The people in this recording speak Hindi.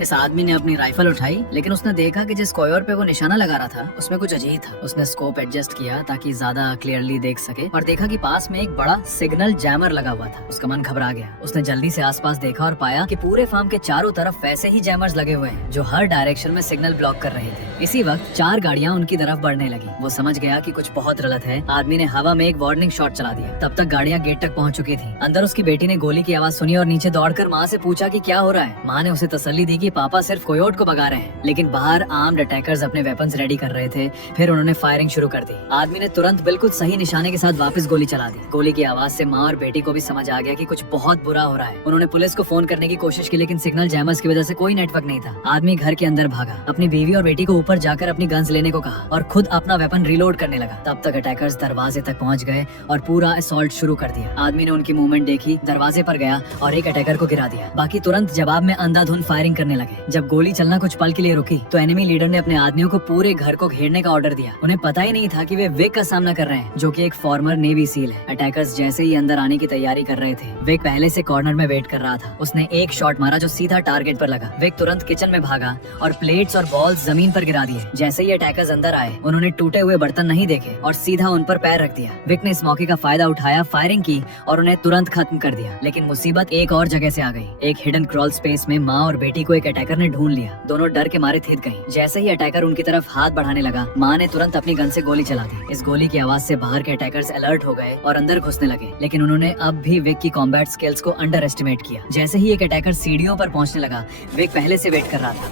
इस आदमी ने अपनी राइफल उठाई, लेकिन उसने देखा कि जिस कॉयर पे वो निशाना लगा रहा था उसमें कुछ अजीब था। उसने स्कोप एडजस्ट किया ताकि ज्यादा क्लियरली देख सके और देखा कि पास में एक बड़ा सिग्नल जैमर लगा हुआ था। उसका मन घबरा गया। उसने जल्दी से आसपास देखा और पाया कि पूरे फार्म के चारों तरफ वैसे ही जैमर्स लगे हुए हैं जो हर डायरेक्शन में सिग्नल ब्लॉक कर रहे थे। इसी वक्त 4 गाड़ियां उनकी तरफ बढ़ने लगी। वो समझ गया कि कुछ बहुत गलत है। आदमी ने हवा में एक वार्निंग शॉट चला दिया। तब तक गाड़ियां गेट तक पहुंच चुकी थी। अंदर उसकी बेटी ने गोली की आवाज सुनी और नीचे दौड़कर माँ से पूछा कि क्या हो रहा है। माँ ने उसे तसल्ली दी कि पापा सिर्फ कोयोट को भगा रहे हैं, लेकिन बाहर आर्म्ड अटैकर्स अपने वेपन्स रेडी कर रहे थे। फिर उन्होंने फायरिंग शुरू कर दी। आदमी ने तुरंत बिल्कुल सही निशाने के साथ वापस गोली चला दी। गोली की आवाज से माँ और बेटी को भी समझ आ गया कि कुछ बहुत बुरा हो रहा है। उन्होंने पुलिस को फोन करने की कोशिश की, लेकिन सिग्नल जैमर्स की वजह से कोई नेटवर्क नहीं था। आदमी घर के अंदर भागा, अपनी बीवी और बेटी को ऊपर जाकर अपनी गन्स लेने को कहा और खुद अपना वेपन रिलोड करने लगा। तब तक अटैकर्स दरवाजे तक पहुंच गए और पूरा असॉल्ट शुरू कर दिया। आदमी ने उनकी मूवमेंट देखी, दरवाजे पर गया और एक अटैकर को गिरा दिया। बाकी तुरंत जवाब में अंधाधुंध फायरिंग करने लगे। जब गोली चलना कुछ पल के लिए रुकी तो एनिमी लीडर ने अपने आदमियों को पूरे घर को घेरने का ऑर्डर दिया। उन्हें पता ही नहीं था कि वे विक का सामना कर रहे हैं, जो कि एक फॉर्मर नेवी सील है। अटैकर्स जैसे ही अंदर आने की तैयारी कर रहे थे, विक पहले से कॉर्नर में वेट कर रहा था। उसने एक शॉट मारा जो सीधा टारगेट पर लगा। विक तुरंत किचन में भागा और प्लेट्स और बॉल्स जमीन पर गिरा दिए। जैसे ही अटैकर्स अंदर आए, उन्होंने टूटे हुए बर्तन नहीं देखे और सीधा उन पर पैर रख दिया। विक ने इस मौके का फायदा उठाया, फायरिंग की और उन्हें तुरंत खत्म कर दिया। लेकिन मुसीबत एक और जगह से आ गई। एक हिडन क्रॉल स्पेस में माँ और बेटी को एक अटैकर ने ढूंढ लिया। दोनों डर के मारे थित गईं। जैसे ही अटैकर उनकी तरफ हाथ बढ़ाने लगा, माँ ने तुरंत अपनी गन से गोली चला दी। इस गोली की आवाज से बाहर के अटैकर्स अलर्ट हो गए और अंदर घुसने लगे, लेकिन उन्होंने अब भी विक की कॉम्बैट स्किल्स को अंडर एस्टिमेट किया। जैसे ही एक अटैकर सीढ़ियों पर पहुंचने लगा, विक पहले से वेट कर रहा था।